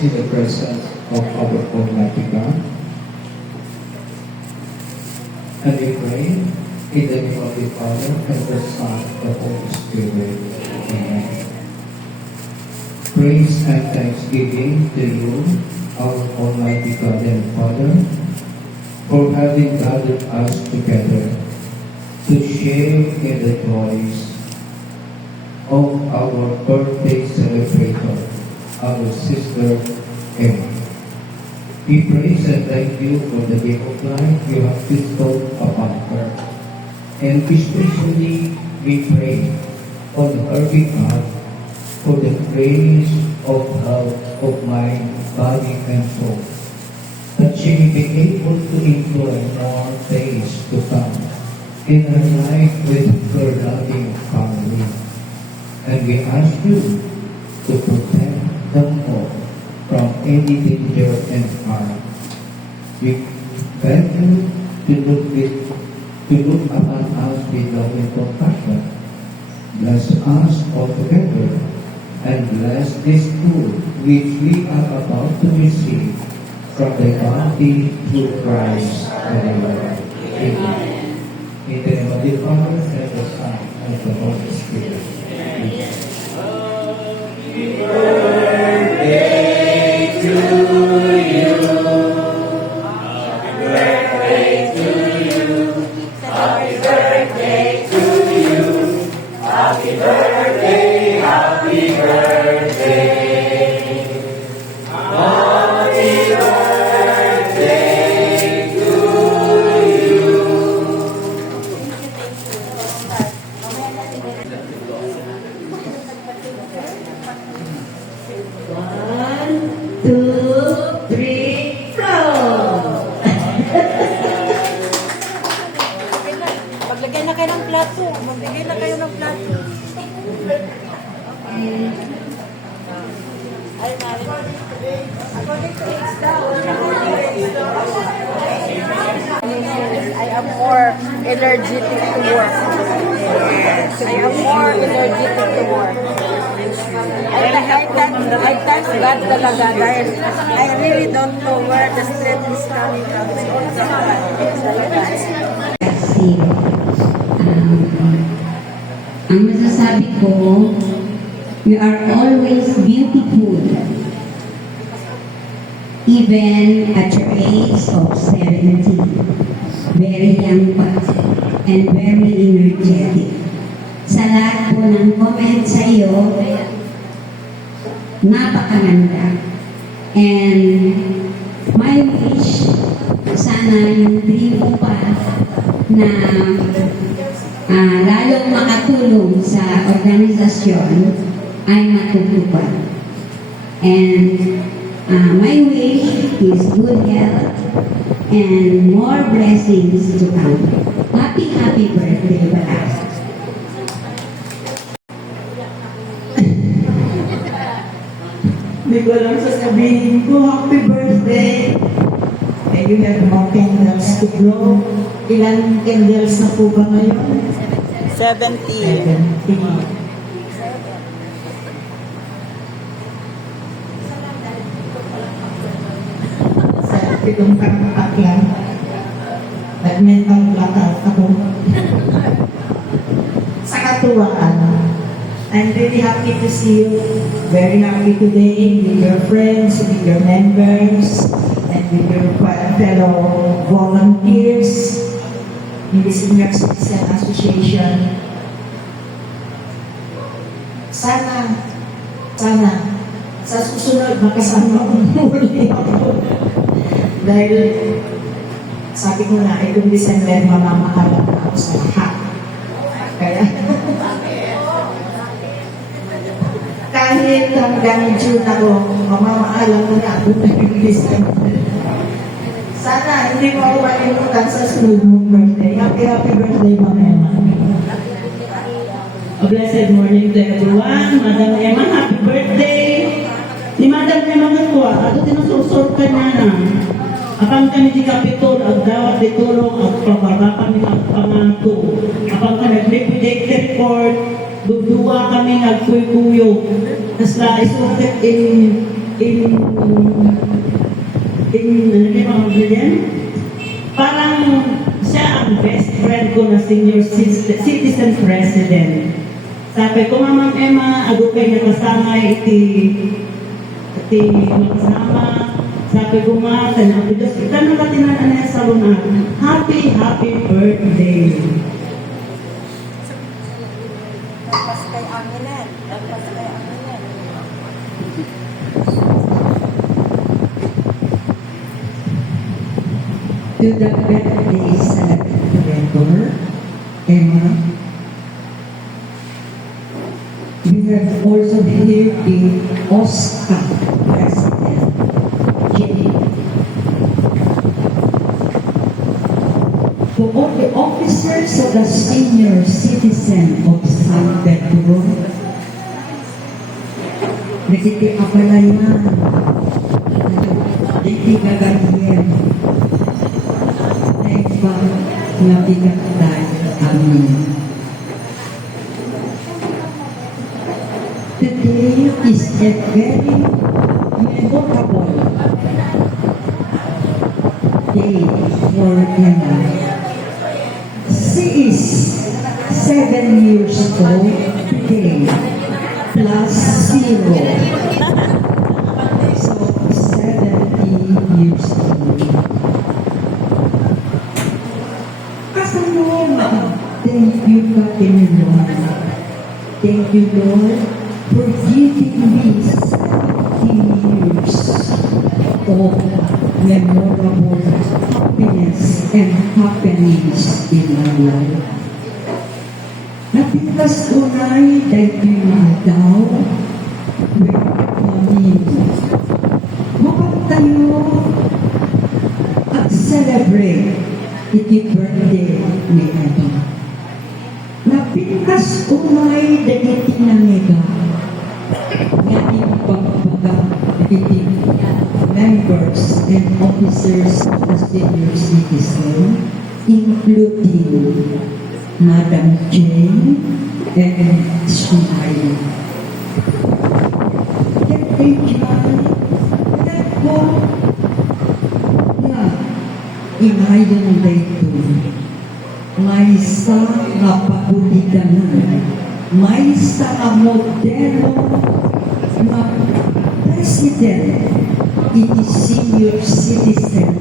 In the presence of our Almighty God. And we pray in the name of the Father, and the Son, and the Holy Spirit. Amen. Praise and thanksgiving to you, our Almighty God and Father, for having gathered us together to share in the joys of our birthday celebrator, our sister Emma. We praise and thank you for the gift of life you have bestowed upon her. And especially we pray on her behalf for the grace of health of mind, body, and soul, that she may be able to enjoy more days to come in her life with her loving family. And we ask you to protect them all from any danger and harm. We beg you to look upon us with loving compassion. Bless us altogether, and bless this food which we are about to receive from the bounty through Christ our Lord. Amen. In the name of the Father, and the Son, and the Holy Spirit. Amen. Maglagay na kayo ng plato. Magbigay na kayo ng plato. Ay, mali. According to age daw. I am more energetic to work. I am more energetic to work. I thank God talaga dahil I really don't know where the strength is coming from. Kasi ang masasabi ko, you are always beautiful. Even at your age of 70, very young pa and very energetic. Sa lahat po ng comment sa iyo, napakaganda. And my wish, sana yung dream ko pa na lalong makatulong sa organisasyon ay matutupad. And my wish is good health and more blessings to come. Happy, happy birthday, Balas. Hindi ko lang sasabihin ko, happy birthday. And you have more candles to blow. Ilan candles na po ba ngayon? 70. 70. Sa pitong kakakaklan, nag-mental blackout ako. Sa katuwaan, I'm really happy to see you. Very happy today with your friends, with your members, and with your fellow volunteers in the Senior Citizen Association. Sana, sa susunod makasama muli ako. Dahil sabi ko na, itong December, mamamahalan ako sa lahat. Kaya, kahit hanggang June ako, mamamaalam mo na ako ng December. Sana hindi mo ako malimutan sa sunod mong birthday. Happy, happy birthday, Mama Emma. A blessed morning to everyone. Madam Emma, happy birthday. Ni Madam Emma Nagwa, ato tinusursur ka na na. Apang kami di kapitol, ang dawat di tulong, ang pababakan ni panganto. Apang ka nag-liquidate report, duduwa kami nagkuy-kuyo. Tapos na isulat parang siya ang best friend ko na senior citizen president. Sabi ko, Ma'am Emma, ado kay nakasangay iti makasama. Sabi ko nga, tanong ko, Diyos, ika na katinan na sa lunar. Happy, happy birthday. Lagpas kay Angelen. Lagpas kay Angelen. To the birthday celebrator, Emma, we have also here the OSCA President, Jay. To all the officers of the senior citizen of San Pedro, nakitiapalayan, nakikagagyan, na nabigat tayo amin. Today is a very memorable day for Emma. She is 7 years old today, plus 0. So, 70 years old. Thank you, Lord. Thank you, Lord, for giving me 17 years of memorable happiness and happenings in my life. Napitas unay dahil daw, wait tayo at celebrate iti birthday ni Emma. Napitas umay dagiti nangega nga ipagbaga iti members and officers of the senior citizen, including Madam Jane and Shumay. Kaya ko na inayon dito. May isa nga pabuliganan, may isa nga modelo nga president, iti senior citizen,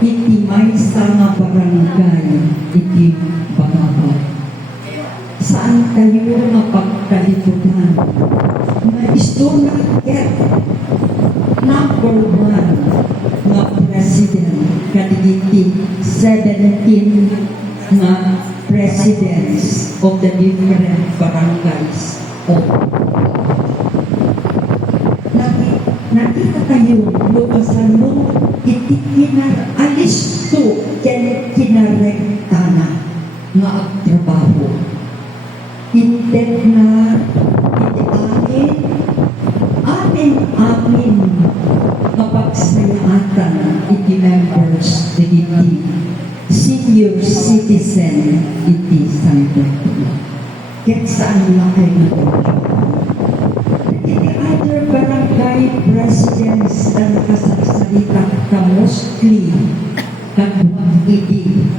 iti may isa nga barangay, iti Bangaba. Saan kayo nga pagkaliputan? Na isto na number 1 nga president, kadigiti 17 na presidents of the different barangays of nakita tayo lukasan mo iti alis to kinarekta na nga agtrabaho inted na iti amin kapagsayatan iti members iti senior citizen iti San Pedro. Kaya saan na kayo nag-enjoy? Iti other barangay presidents na nakasagsalita ka mostly kagwag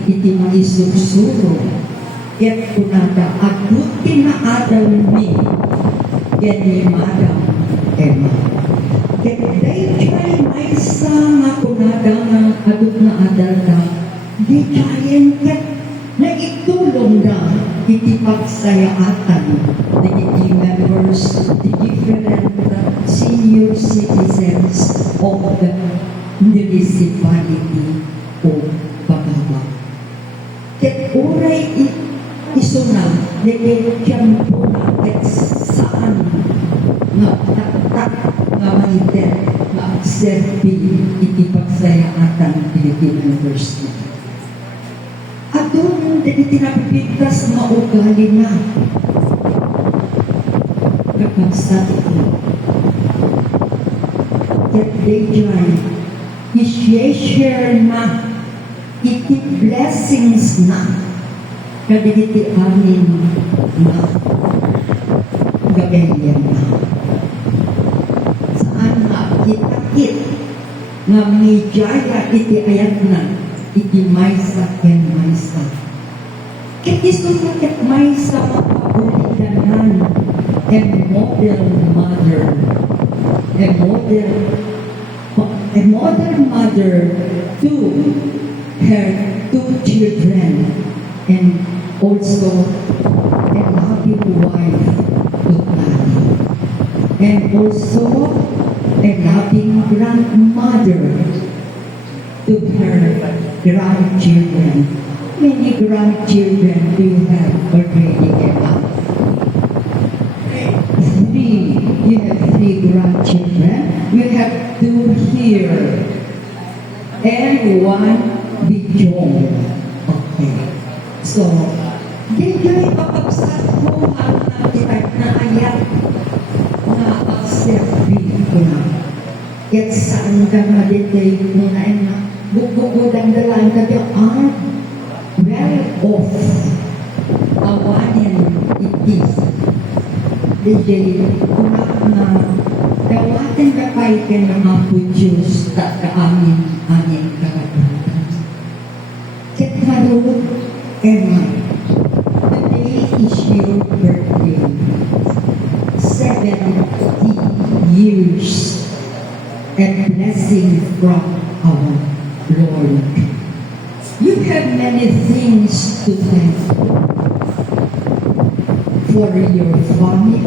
iti mga isursuro. Kaya kunada aduti na adaw ni yan ni Madam Emma. Kaya dahil may isa nga kunada nga adut na adal ka di kayan kat na itulong na iti pagsayaatan na iti members, the different senior citizens of the municipality of Bangaba. Ket uray isuna, nagigyan po na ket saan nga taktak nga mahiter nga agserbi iti pagsayaatan iti members na. At doon, tinapipigtas na ugali na. Kapag sa ito, that they join, i-share na, iti blessings na, kadigiti amin na, gabayan na. Saan na, kitakit, nga mijaya iti ayat na, iti maysa ken maysa. Ket iso ket maysa mapabulidan tanan, a model mother, a model mother to her two children, and also a loving wife to Tani, and also a loving grandmother to her grandchildren. Many grandchildren do you have already, Emma? Three. You have three grandchildren. You have two here. And one beyond. Okay. So, dito ipapagsak ko ang kita na ayat na observe ko na. At saan ka meditate mo na ina, bukod-budang dalang ka are well off. Awanin it is. DJ, kunak na dawatin ka kay ka na mga pudyos ta amin kakabutan. Ket harot, Emma, today is your birthday. 70 years and blessing from our Lord. You have many things to thank for your family,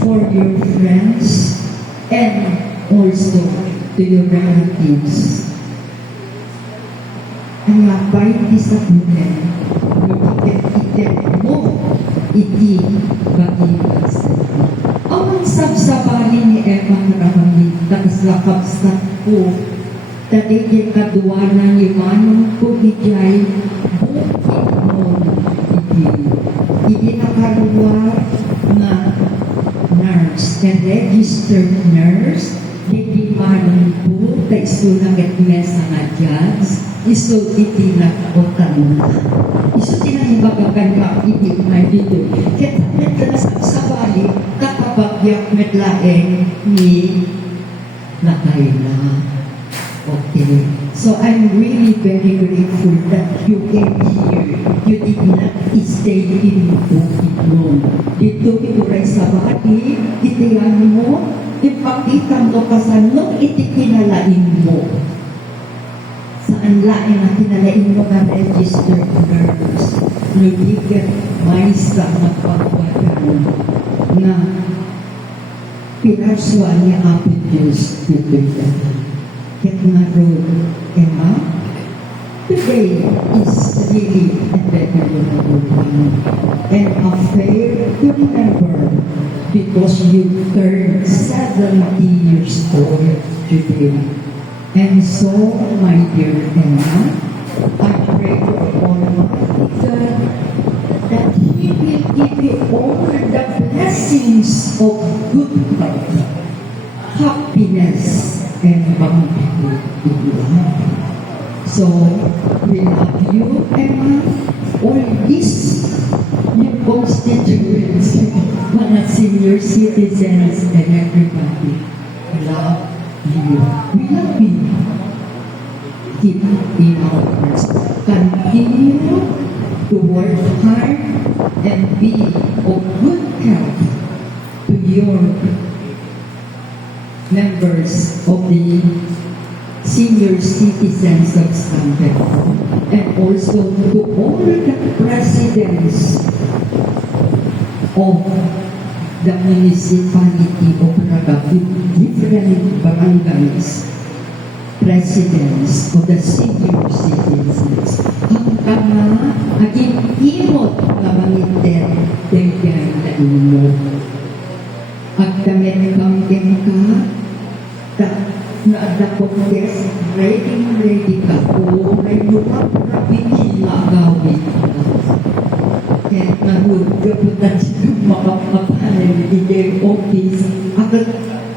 for your friends, and also to your relatives. Ang labay di sa bulan, iket mo, iti bagigas. Ang sabsabali ni Emang Ramali, taslakap sa po, tatigil kaduwanan ni Manong Pugijay, bukit mo, iti nakaluwa na nurse, a registered nurse, hindi Manong po, ta iso na mesa nga judge, iso iti nakotan na. Iso tinahibagagan ka, iti na dito. Kaya tanet ka na sa bali, kakabagyak medlaeng ni Nakayla. Okay. So I'm really very grateful that you came here. You did not stay in Bukid Noon. Dito ituray sa bali, itiyan mo, ipakitang to kasanong itikinalain mo. Saan lain na kinalain mo ka registered nurse, nuligat may sa magpagpagan na pinaswa niya Apo Diyos dito. Kaya nga road, Emma, today is really a better one and a fair to remember because you turned 70 years old today. And so, my dear Emma, I pray for Almighty God that He will give you all the blessings of good health, happiness, and bounty in life. So, we love you, Emma. All this, your constituents, mga senior citizens, and everybody, love you. We love you. Keep in our hearts. Continue to work hard and be of good health to your members of the senior citizens of Sambel and also to all the presidents of the municipality of Ragapit, different barangays, presidents of the senior citizens. Hanggang na aging imot na mangiter dengyan na imo. At damit kang ka, naadapot yes, ready ka po, may nurap rapin agawin ka. Kaya nagagabutan siya makapapanan di their office. Agad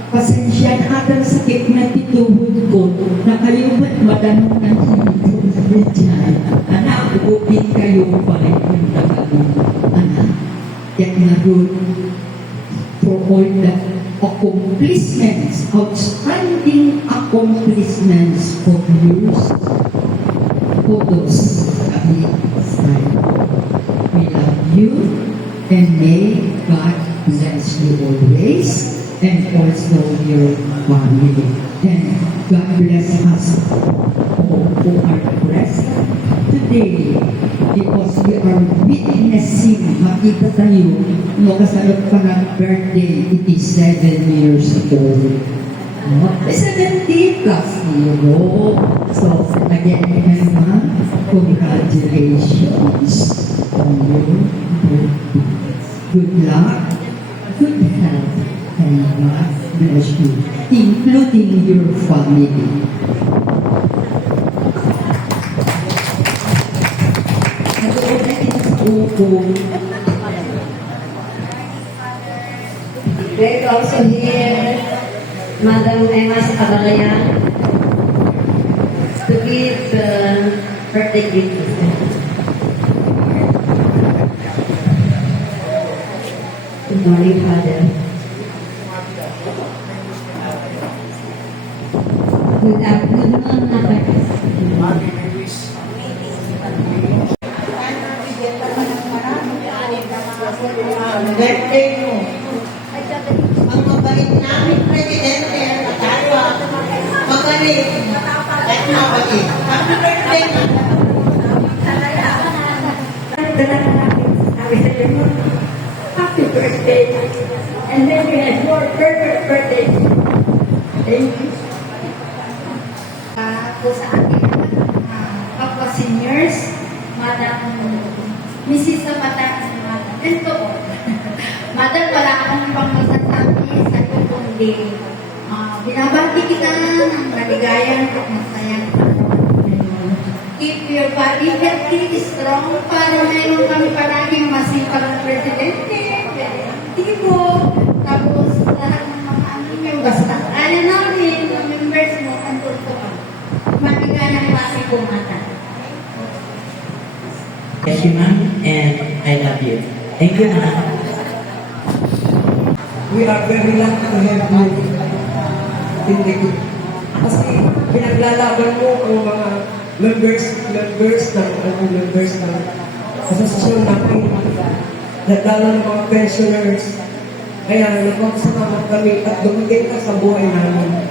pasensya na agad sakit na tituhod ko, na kayo ba't madanong ng hindi dyan? Anak, upin kayo pa rin yung tagalog. Anak, kaya nagagabutan for all the accomplishments, outstanding accomplishments of yours, photos kami side. We love you And may God bless you always and also your family. And God bless us all who are present today because we are witnessing, makita tayo, no, kasalot pa ng birthday, 87 years old. No? 70 plus zero. So, again, Emma, congratulations on your birthday. Good luck, good health, and God bless you, including your family. We're also here, Madam Emma Sabalayan, to give the birthday gift. Good morning, Father. Good afternoon, Mother. Birthday mo. Ang mabait namin presidente, Kataywa, magaling, at mabait. Happy birthday na. Happy birthday. And then we had more perfect birthday. Thank you. Po sa aking kapwa seniors, Madam Mrs. Zapata, and to all. Madam, wala akong ibang masasabi sa iyo kundi binabati kita ng maligayang at masayang araw. Keep your body healthy, strong, para mayroon kami palaging masipag na presidente, aktibo, tapos lahat ng mga yung basta ano namin, yung members mo, ang totoo. Maligayang klase po, Madam. Yes, you, ma'am, and I love you. Thank you, ma'am. We are very lucky to have you in the group. Kasi pinaglalaban mo ang mga members ng asosasyon natin, lalo ng mga pensioners. Kaya nagpapasalamat kami at dumating ka sa buhay namin.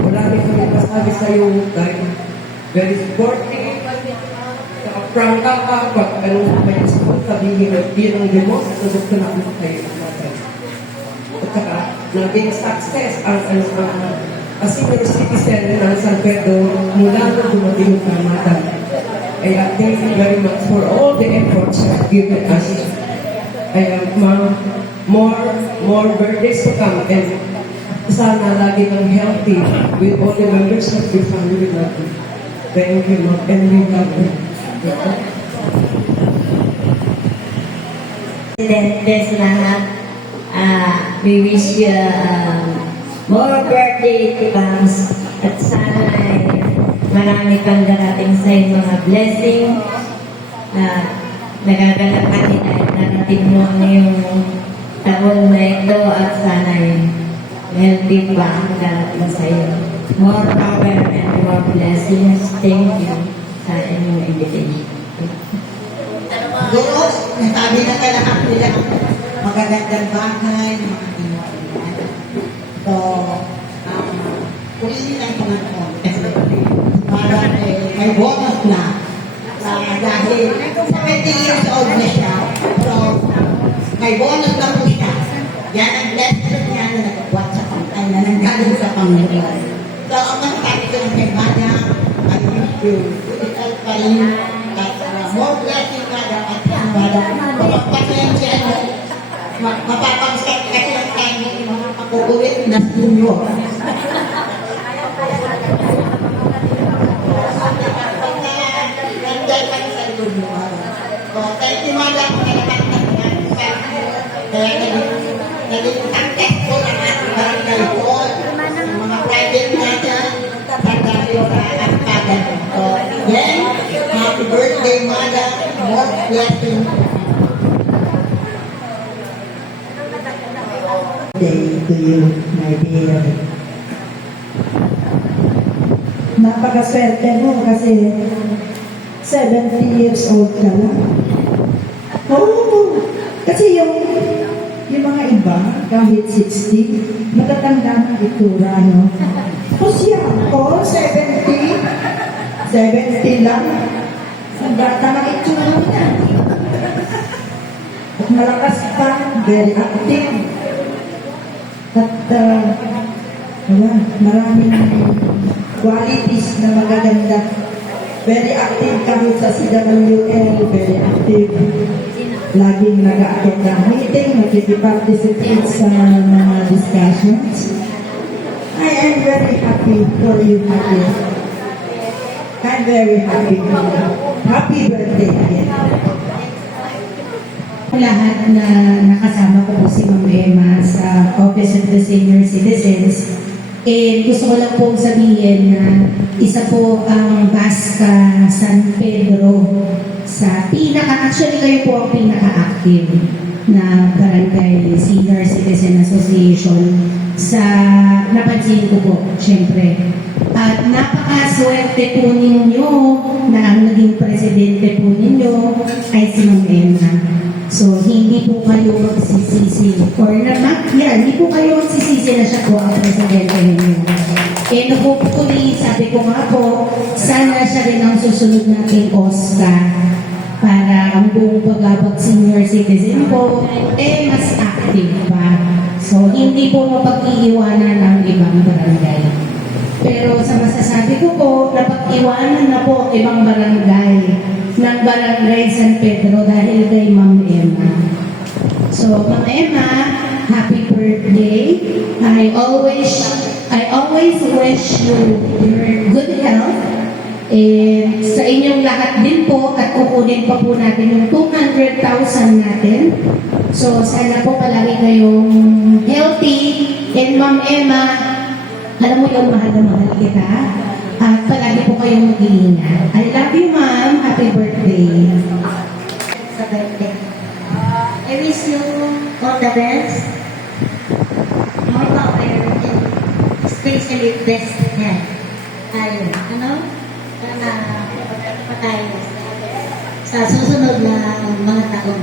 Wala rin kami masabi sa iyo dahil very supportive. Frank ka pag may gusto sabihin at bilang demo, sasagot ka namin kayo. At saka, naging success ang senior citizen ng San Pedro mula na dumating ka, Madam. Kaya thank you very much for all the efforts you have given us. Kaya more birthdays to come and sana lagi ng healthy with all the members of your family natin. Thank you, Ma'am, and we love you. Presidente sa lahat, we wish you more birthday to come at sana ay marami pang darating sa iyong mga blessing. Nagagalak ka din ay narating mo ngayong taon na ito at sana ay healthy pa ang darating sa iyo. More power and more blessings. Thank you sa inyong invitation. Siguro, nasabi na ka lahat nila magagandang bagay, mga ginawa. So, purihin ang Panginoon. Kasi parang may bonus na. Dahil 70 years old na siya. So, may bonus na po siya. Yan ang blessing niya na nagagawat sa pangkay na nanggaling sa Panginoon. So, ang masasabi ko ng kay Mada, I wish you good health pa rin. More blessing ka daw at Mada. Mapagpasensya mo. Mapapagsak kasi ang tayo ng mga pakukulit na senior. Nandiyan ka sa likod mo. So, thank you, Madam. Kaya naging successful ang ating barangay hall, mga private matter, pagdayo at kagan. So, again, happy birthday, Madam. More blessing. Day to you, my dear. Napakaswerte mo kasi 70 years old ka na. Oh, Kasi yung mga iba, kahit 60, matatanda ng itsura, no? Tapos yan, 70, 70 lang. Ang bata ng itsura niya. At malakas pa, very active. At maraming qualities na magaganda. Very active kami sa CWL, very active. Laging nag-a-attend ng meeting, nag-participate sa mga discussions. I am very happy for you, Happy. I'm very happy for you. Happy birthday again. Lahat na nakasama ko po si Ma'am Emma sa Office of the Senior Citizens. Gusto ko lang pong sabihin na isa po ang Basca San Pedro sa actually kayo po ang pinaka-active na Barangay Senior Citizen Association sa napansin ko po, syempre. At napakaswerte po ninyo na ang naging presidente po ninyo ay si Ma'am Emma. So, hindi po kayo magsisisi hindi po kayo magsisisi na siya po ang presidente ninyo. Hopefully, sabi ko nga po, sana siya rin ang susunod nating Oscar para ang buong Pagabag Senior Citizen po, mas active pa. So, hindi po mapag-iiwanan ng ibang barangay. Pero sa masasabi ko po, napag-iwanan na po ang ibang barangay ng Barangay San Pedro dahil kay Ma'am Emma. So, Ma'am Emma, happy birthday. I always wish you your good health. Sa inyong lahat din po at kukunin pa po natin yung 200,000 natin. So, sana po palagi kayong healthy. And Ma'am Emma, alam mo yung mahal na mahal kita. At palagi po kayong mag-iingat. I love you, Ma'am. Happy birthday. Sa birthday. I wish you all the best. More power and especially best health. Sana pa tayo sa susunod na mga taon.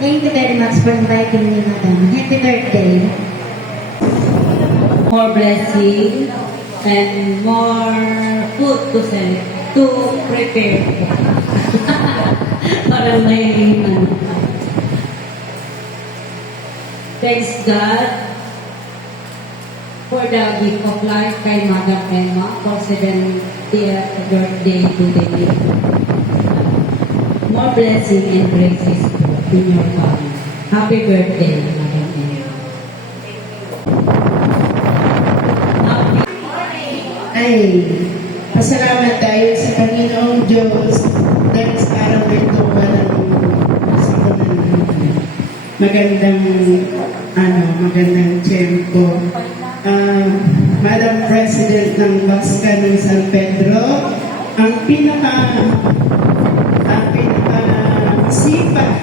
Thank you very much for inviting me, Madam. Happy birthday. More blessing and more food to prepare. Para may thanks God for the gift of life kay Madam Emma for 70th birthday today. More blessing and graces in your family. Happy birthday, Madam Emma. Ay, pasalamat tayo sa Panginoong Diyos dahil sa araw na ito walang magandang tempo. Madam President ng Basca ng San Pedro, ang sipag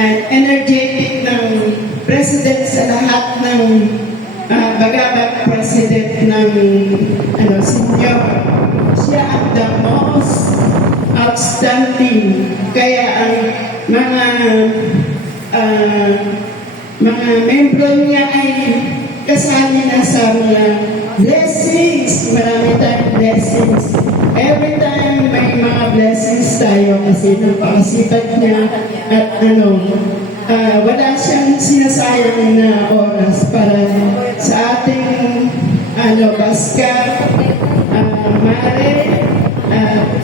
at energetic ng President sa lahat ng Bagabag President ng senior. Siya ang the most outstanding. Kaya ang mga membro niya ay kasali na sa mga blessings. Marami tayong blessings. Every time may mga blessings tayo kasi napakasipag niya at wala siyang sinasayang na oras para sa ating Basca, Mare,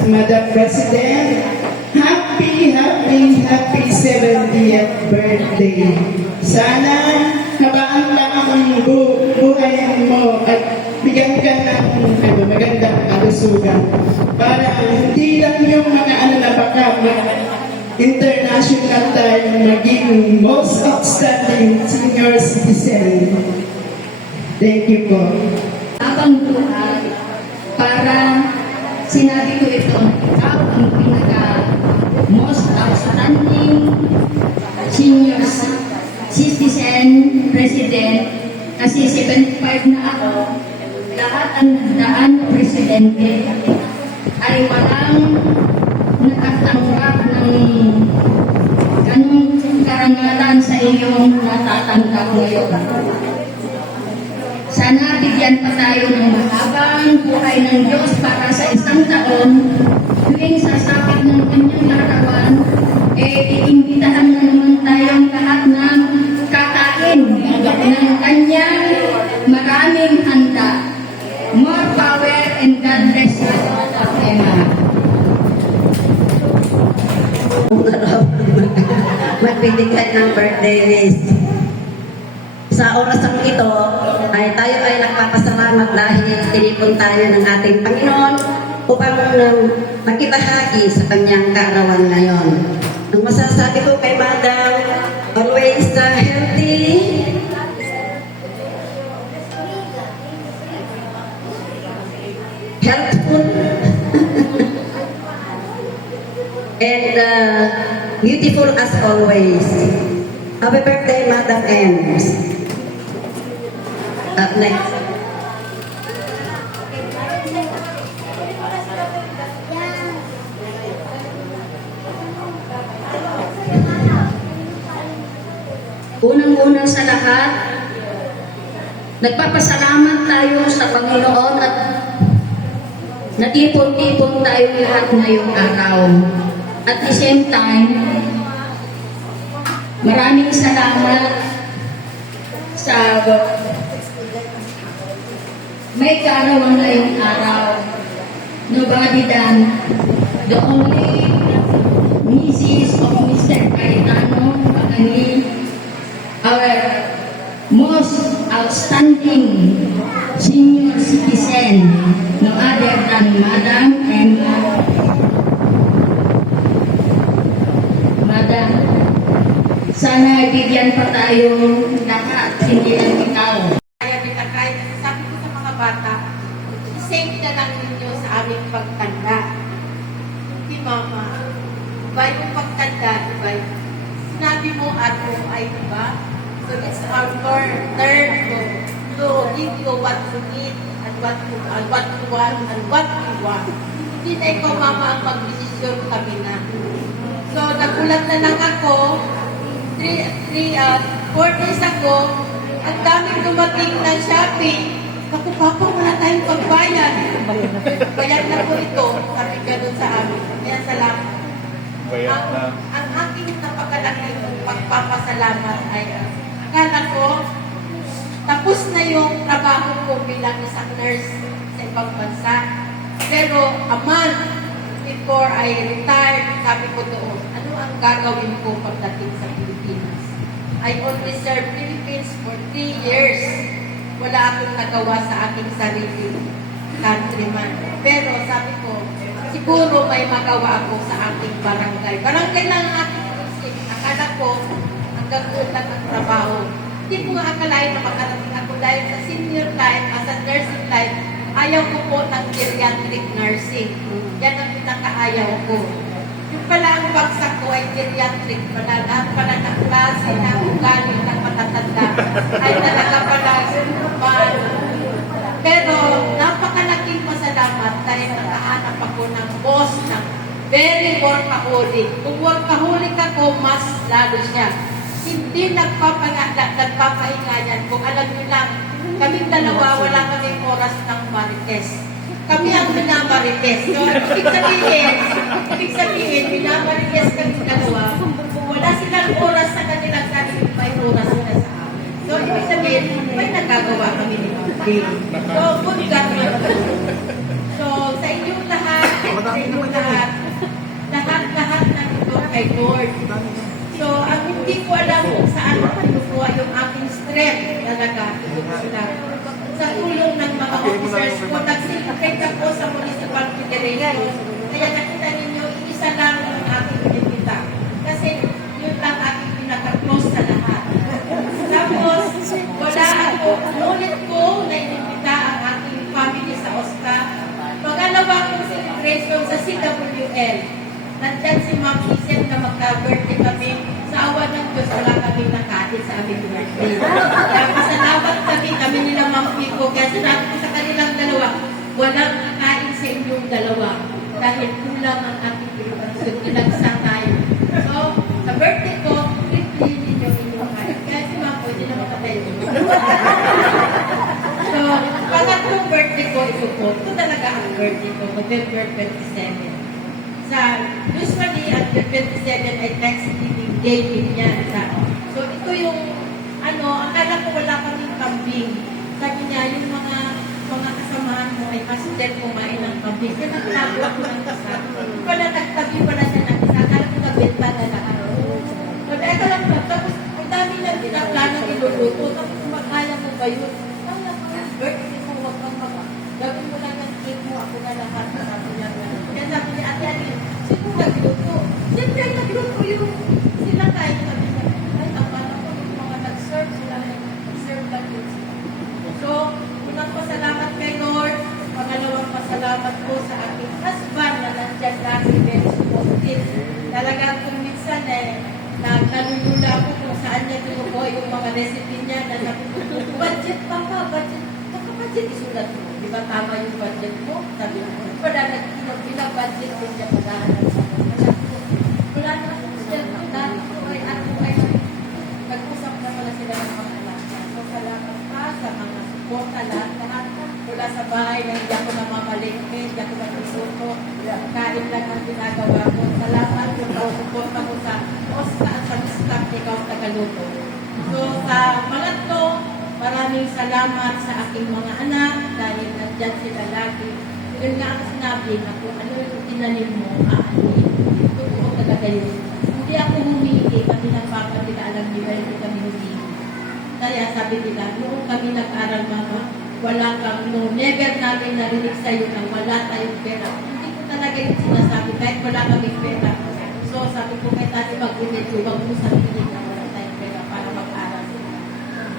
Madam President. Happy 70th birthday. Sana habaan pa ang buhay mo at bigyan ka ng magandang kalusugan para hindi lang yung mga international tayo maging most outstanding senior citizen. Thank you po. Habang buhay, para sinabi ko ito, ikaw ang most outstanding senior citizen president kasi 75 na ako. Lahat ang nagdaan na presidente ay walang nakatanggap ng ganung karangalan sa iyong natatanggap ngayon. Sana bigyan pa tayo ng mahabang buhay ng Diyos para sa isang taon, tuwing sasapit ng kanyang larawan, iimbitahan na naman tayong lahat ng kakain ng kanyang maraming handa. More power and God bless you. Emma. Magbibigay ng birthday wish. Sa orasang ito, tayo ay nagpapasalamat dahil tinipon tayo ng ating Panginoon upang makibahagi sa kanyang kaarawan ngayon. Ang masasabi ko kay Madam, always healthy, helpful, and beautiful as always. Happy birthday, Madam Ems. Up next. Unang-una sa lahat, nagpapasalamat tayo sa Panginoon at natipon-tipon tayo lahat ngayong araw. At the same time, maraming salamat sa may kaarawan ngayong araw. Nobody than the only Mrs. of Mr. Cayetano Magani, our most outstanding senior citizen, no other than Madam Emma. Madam, sana bigyan pa tayo lahat, hindi lang ikaw. Kaya kita kahit sabi ko sa mga bata, isave na lang ninyo sa aming pagtanda. Hindi mama, iba yung pagtanda, iba yung sinabi mo ako ay iba. So it's our turn to give you what you need and what you want and what you want. Hindi na ikaw mama ang mag-desisyon, kami na. So nagulat na lang ako, 4 days ago, ang daming dumating na shopping. Ako, Papa, wala tayong pagbayad. Bayad na po ito. Sabi ganun sa amin. Kaya salamat. Ang aking napakalaking pagpapasalamat ay akala ko, tapos na yung trabaho ko bilang isang nurse sa ibang bansa. Pero a month before I retired, sabi ko doon, ano ang gagawin ko pagdating sa Pilipinas? I always served Philippines for 3 years. Wala akong nagawa sa aking sarili countryman. Pero sabi ko, siguro may magawa ako sa aking barangay. Barangay lang ang aking isip. Akala ko, hanggang doon lang ang trabaho. Hindi ko nga akalain na makarating ako dahil sa senior life, as a nursing life, ayaw ko po ng geriatric nursing. Yan ang pinakaayaw ko. Yung pala ang bagsak ko ay geriatric pala. Lahat pala ng klase na ugali ng matatanda ay talaga pala normal. Pero napakalaking masalamat dahil nakahanap ako ng boss ng very workaholic. Kung workaholic ako, mas lalo siya. Hindi nagpapahinga yan. Kung alam nyo lang, kaming dalawa, wala kaming oras ng marites. Kami ang minamarites. So, ibig sabihin, minamarites kaming dalawa. Kung wala silang oras sa kanilang sarili, may oras sila sa amin. So, ibig sabihin, may nagagawa kami ni Mami. So, good God. So, sa inyong lahat, lahat ng ito kay Lord. So, ang hindi ko alam kung saan makinukuha yung aking strength talaga. Sa tulong ng mga officers ko, nagsilakit ako sa Municipal Federation. Kaya nakita ninyo, isa lang ang aking pinipita. Kasi yun lang aking pinaka-close sa lahat. Tapos, wala ako, ulit ko na inipita ang aking family sa Oscar. Pangalawa kong celebration sa CWL. Nandyan si Ma'am Isel na magka-birthday kami. Sa awa ng Diyos, wala kami nakain sa aming birthday. Kaya masalamat kami nila Ma'am Pico. Kaya sinabi ko sa kanilang dalawa, walang nakain sa inyong dalawa. Dahil kulang ang ating Pilipinas. ko ito po. Ito talaga ang birthday ko, November 27. Usually, ang 27 ay Thanksgiving Day din yan. So, ito yung, akala ko wala kaming kambing. Sabi niya, yung mga kasamahan mo ay pastel kumain ng kambing. Kaya nagtago ako ng isa. Wala, nagtabi pala siya ng isa. Akala ko nabenta na lahat. Sabi, ito lang ba? Tapos, ang dami lang pinaplano niluluto. Tapos, kumakaya mo ba yun? Kaya ko yung birthday mo, huwag kang gawin mo lang ng cake mo. Ako na lahat. Sabi niya, kaya sabi niya, ate, sino nagluto? Siyempre, nagluto yung sila kahit sabi niya, ay, tapala ko yung mga nag-serve sila, nag-serve lang yun sila. So, unang pasalamat kay Lord, pangalawang pasalamat ko sa aking husband na nandyan lagi, very supportive. Talagang kung minsan nagkalulula ako kung saan niya tinuko yung mga recipe niya na budget pa ka, budget isulat mo. Di ba tama yung budget mo? Sabi ko, wala binabudget ko niya paghahanap sa mga. Wala na akong siya. Dahil ko ay nag-usap na pala sila ng mga anak. So, salamat pa sa mga suporta lahat. Mula sa bahay na hindi ako namamalingke, hindi ako nagsusuko. Kain lang ang ginagawa ko. Salamat yung suporta mo sa Oscar at sa staff ikaw Tagaluto. So, sa mga to, maraming salamat sa aking mga anak dahil nandyan sila lagi. Yun nga ang sinabi na kung ano yung tinanim mo, totoo talaga yun. Hindi ako humingi, kami ng papa nila, alam nila, hindi kami humingi. Kaya sabi nila, noong kami nag-aral mama, wala kang, never namin narinig sa'yo na wala tayong pera. Hindi ko talaga yung sinasabi, kahit wala kaming pera. So sabi ko, kay tati mag-imedyo, wag mo sabihin na wala tayong pera para mag-aral.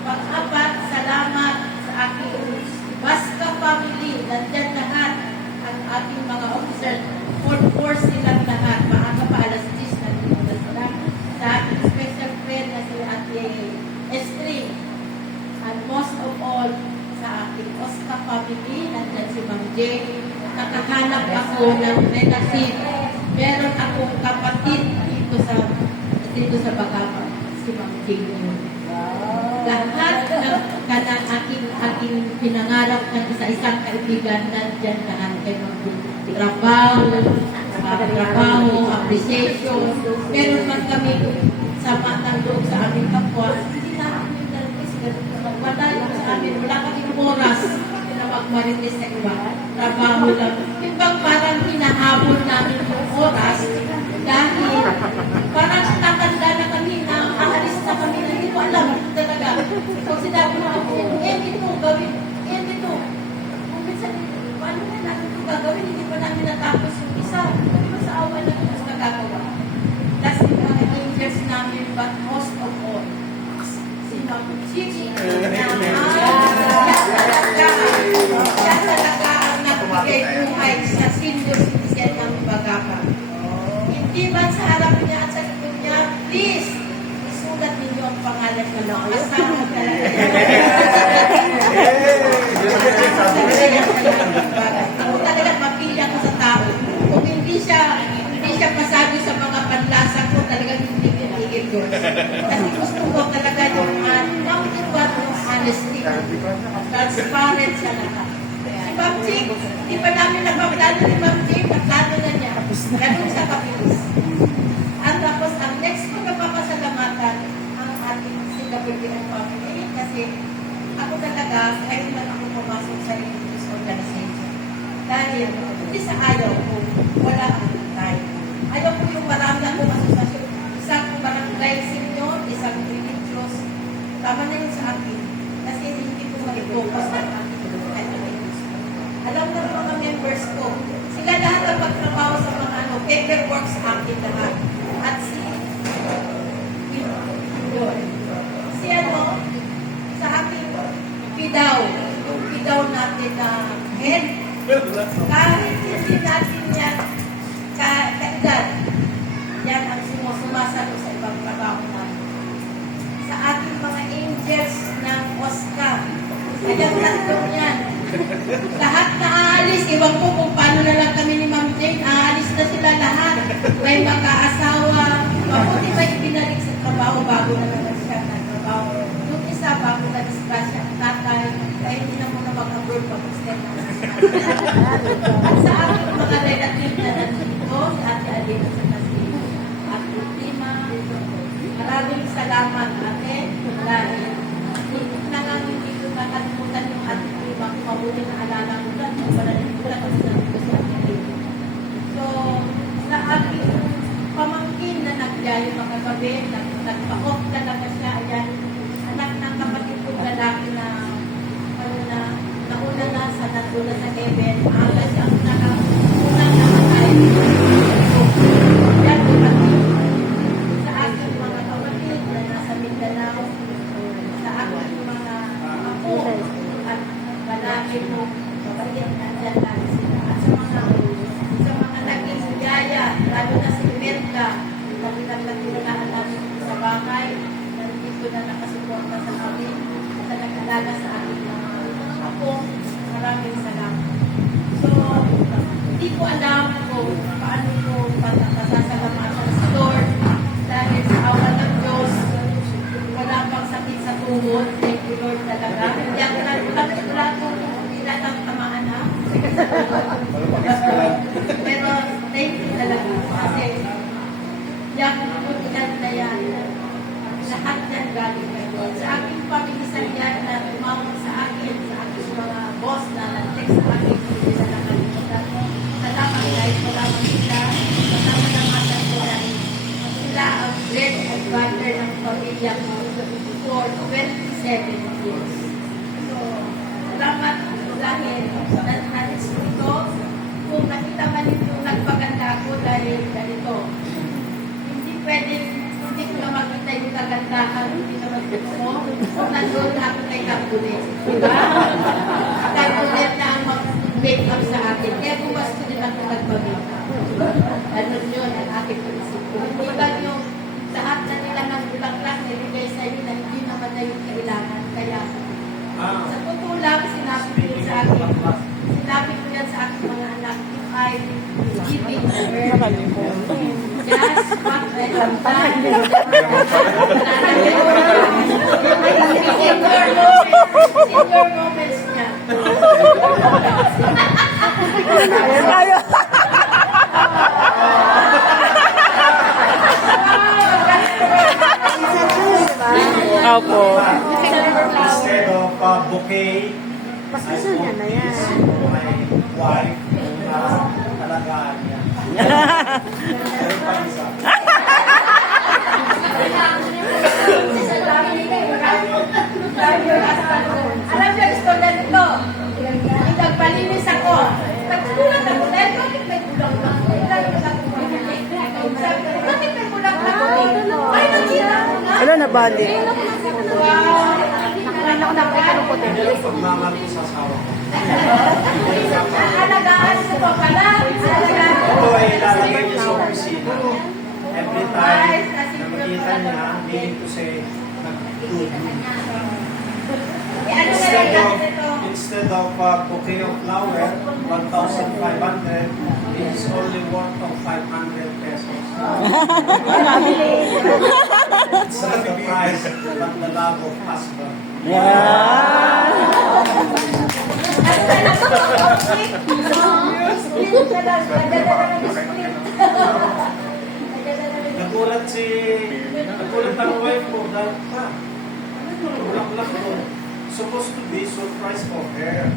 Pang-apat, salamat sa aking Basta family, nandyan lahat ang ating mga officers. Full force silang lahat. Maaga pa alas 10 nandito na sila. Sa ating special friend na si Ate Estrie. And most of all, sa ating Oscar family, nandyan si Ma'am Jane. Nakahanap ako ng relative. Meron akong kapatid dito sa Bagapan, si Ma'am Jane. Lahat ng kanang aking pinangarap ng isa-isang kaibigan nandyan lahat kay Ma'am Jane. Trabaho, appreciation. Meron man kami sama ng loob sa aming kapwa. Hindi namin yung nalagis. Wala yung sa amin. Wala kaming oras na magmarites sa iba. Trabaho lang. Yung bang parang hinahabol namin yung oras dahil parang tatanda na kami na aalis na kami na hindi ko alam talaga. So sinabi na ako, ito, gawin, ito. Kung minsan, paano na natin ito gagawin? Hindi pa namin natapos yung isa. Hindi ba sa awa lang mas nagagawa? Last yung mga angels namin, but most of all, si Ma'am Chichi. Siya talaga ang nagbigay buhay sa senior citizen ng Bagapan. Hindi man sa harap niya at sa likod niya, please, isulat ninyo ang pangalan ng mga kasama talaga. Ako talaga mapili ako sa tao. Kung hindi siya masabi sa mga panlasa ko, talagang hindi pinigil ko. Kasi gusto ko talaga yung mountain water honesty. Transparent sa lahat. Si Ma'am Jing, hindi pa namin napaplano ni Ma'am Jing, naplano na niya. Ganun sa kapilis. At tapos, ang next ko napapasalamatan ang ating Singapore family kasi ako talaga, kahit man ako pumasok sa religious organization. Dahil, hindi sa ayaw ko, wala akong tayo. Ayaw ko yung marami akong asosasyon. Isang barangay senior, isang religious. Tama na yun sa akin. Kasi hindi ko mag-focus ang aking religious. Alam na mga members ko, sila lahat ang magtrabaho sa mga paperworks akin lahat. At sa aking pidaw, yung pidaw natin na head, kahit hindi natin yan kaedad, yan ang sumasalo sa ibang trabaho natin. Sa ating mga angels ng Oscar, kayang tatlong yan. Lahat na aalis, iwan ko kung paano na lang kami ni Ma'am Jane, aalis na sila lahat. May mag-aasawa, mabuti ba ibinalik sa trabaho bago na naman siya nagtrabaho. Yung isa bago na-discuss siya, tatay, kaya hindi na muna mag-abroad mag-extend ng at sa aking mga relative na nandito, si Ate Alina sa Castillo, Ate Ultima, maraming salamat ate, dahil hindi ko nakalimutan yung Ate Ultima, kung mabuti na alala ko lang, kung wala nito lang kasi nandito si Ate Ultima. So, sa aking pamangkin na nagyayo mga gabi, nagpa-off talaga siya, ayan, anak ng kapatid kong lalaki na nauna na sa natuna sa heaven, aga siya ang unang namatay. Yan, kapatid. Sa aking mga kapatid na nasa Mindanao, sa aking mga apo at lalaki mo, kapatid, nandyan lang sila. At sa mga naging yaya, lalo na si Merka, nagkakatilaan namin sa bahay, nandito na nakasuporta sa kami, at nag-alaga sa aking mga apo. Maraming salamat. So, hindi ko alam kung paano ko pasasalamatan sa Lord dahil sa awa ng Diyos, wala pang sakit sa tuhod. Thank you, Lord, talaga. Hindi ako wala kong ilatang tamaan na. Pero, thank you talaga. Kasi, yung kutinan na yan, lahat yan galing kay Lord. Sa aking pamilisan yan na tumawag sa akin, sa aking mga boss na nag-text sa akin, hindi na nakalimutan. Salamat guys, salamat sila. Kasama ng mga ko dahil sila ang bread and butter ng pamilya ko for 27 years. So, salamat dahil natin ito. Kung nakita man ninyo nagpaganda ko dahil ganito, hindi pwedeng hindi ko na makita yung kagandahan, hindi naman gusto. Kung nandun ako kay Kapulit. Diba? Kapulit na ang mag-make up sa akin. Kaya bukas ko din ako nagpa-make up. Ganun yun ang aking prinsip ko. Hindi ba yung lahat na nila ng bulaklak na ibigay sa inyo na hindi naman na yung kailangan. Kaya sa totoo lang, sinabi ko yan sa akin. Sinabi ko yan sa aking mga anak. If I giving just what I have done. In your moments niya. Opo. Instead of bouquet, I bought this to my wife na alagaan niya. Meron pa isa. Alam niyo, gusto na nito. Nagpalinis ako. Nagkulang ako. Dahil bakit may kulang ba? Bakit may kulang ba? Ay, nakita ko na. Ano na bali? Wow. Nakita ko na ako puti. Pagmamahal ko sa asawa ko. Alagaan ko pa pala. Ito ay ilalagay niya sa opisina. Every time na makita niya, meaning to say, nag-good. Instead of bouquet of flower, 1,500, it is only worth of 500 pesos. It's not the price, but the love of husband. Nagulat ang wife ko dahil pa. Bulak-bulak ko. Supposed to be surprise for her.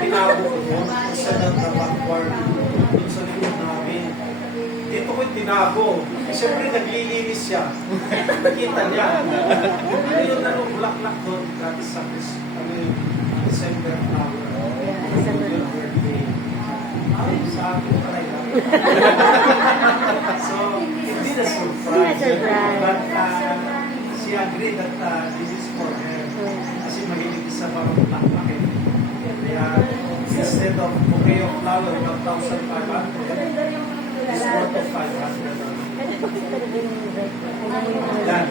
Tinago ko doon sa backward. Doon sa likod namin. Dito ko tinago. Siyempre naglilinis siya. Nakita niya. Ngayon bulak-bulak doon. Dati sa December flower. Your birthday. Ay, sa akin pala yan. So, hindi na surprise. But she agreed that this is for her. Kasi mahilig sa pang-bulak-bulak eh. Kaya, instead of bouquet of flower, 1,500, it's worth of 500. Yan.